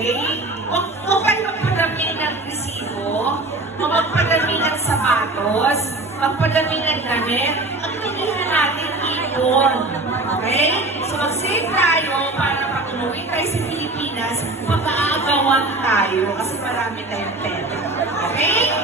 Okay? Huwag kayo magpadami ng resibo, magpadami ng sapatos, magpadami ng damit, ang tingin natin ipon. Okay? So mag-save tayo para pag umuwi tayo sa Pilipinas, mag-aagawan tayo kasi marami tayong pera. Okay?